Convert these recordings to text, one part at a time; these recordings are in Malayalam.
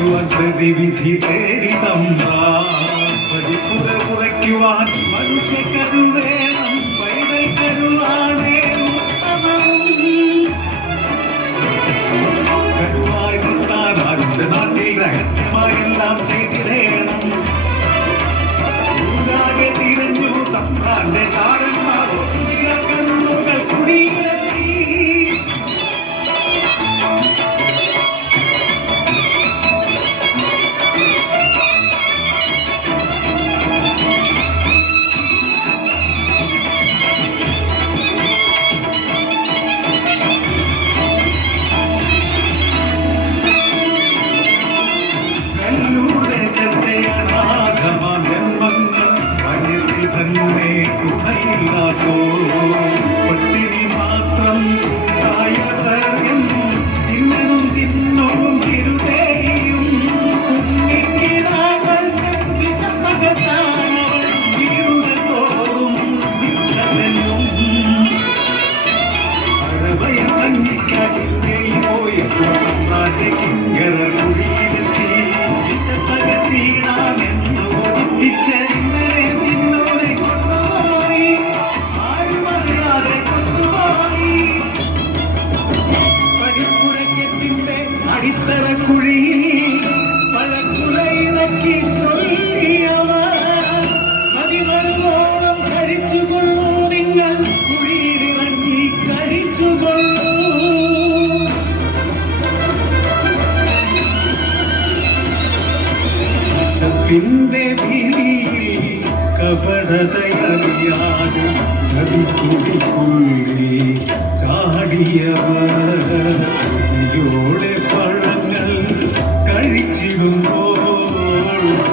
പഠിക്കുവാൻ പ്രതിവിധി തേടി പഠിപ്പുക കുറയ്ക്കുവാൻ മനുഷ്യക്കതു വേണം പൈതൽ കരുവാണേ കരുവായി നിർത്താൻ അടുത്ത നാട്ടിൽ രഹസ്യമായെല്ലാം ചെയ്തിടേണം തിരഞ്ഞു തമ്പ്രാന്റെ ചാരന്മാർ കണ്ണുകൾ കുടിയിലെത്തി തന്നെ തുണയില്ലാത്തോ പട്ടിണി മാത്രം കൂട്ടായതറിയും ചിന്നനും ചിന്നവും ചിരുതേയും കുഞ്ഞിക്കിടാങ്ങൾ വിഷമകത്താനവൾ ഇരുന്നതോറും വിട്ടതെന്നും അഴവയം തന്നിക്കാ ചിന്തയിൽ പോയപ്പോൾ തമ്പ്രാന്റെ കിങ്കര കുടിയിലെത്തി വിശപ്പകത്തീടാമെന്നു ഒതുപ്പിച്ച അടിത്തറക്കുഴിയിൽ പഴക്കുലയിറക്കി ചൊല്ലിയവർ മതിമരുന്നോളം കഴിച്ചുകൊള്ളൂ നിങ്ങൾ കുഴിയിലിറങ്ങി കഴിച്ചുകൊള്ളൂ വിശപ്പിന്റെ പിടിയിൽ കപടതയറിയാതെ ചതിക്കുടിക്കുള്ളിൽ ചാടിയവർ ോടെ പഴങ്ങൾ കഴിച്ചിടുമ്പോൾ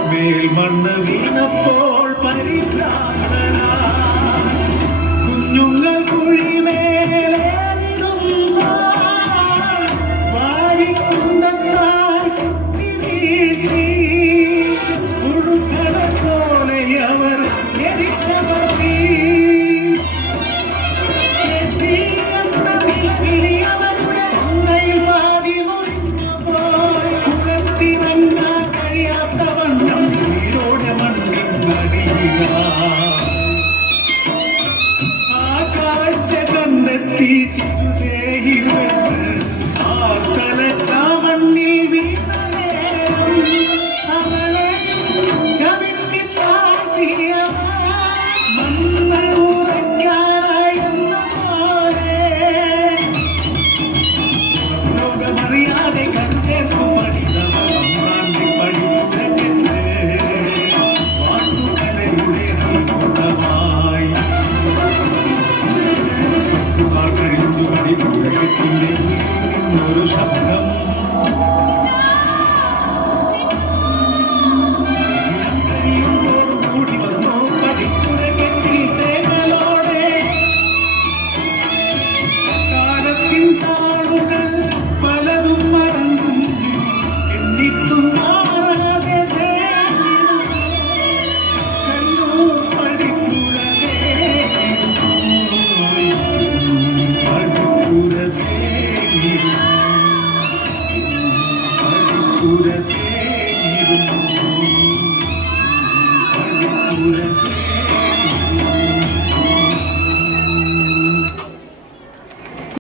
മേൽമണ്ണ് വീണപ്പോൾ പരിഭ്രാന്തന കുഞ്ഞുങ്ങൾ കുഴിമേലേറിടുമ്പോൾ വാരിക്കുന്തത്താൽ വീഴ്ത്തി ഉടുക്കട പോലെ അവർ എരിച്ചവർത്തി ആ കാഴ്ച കണ്ടെത്തി ചിരുചേയിൽ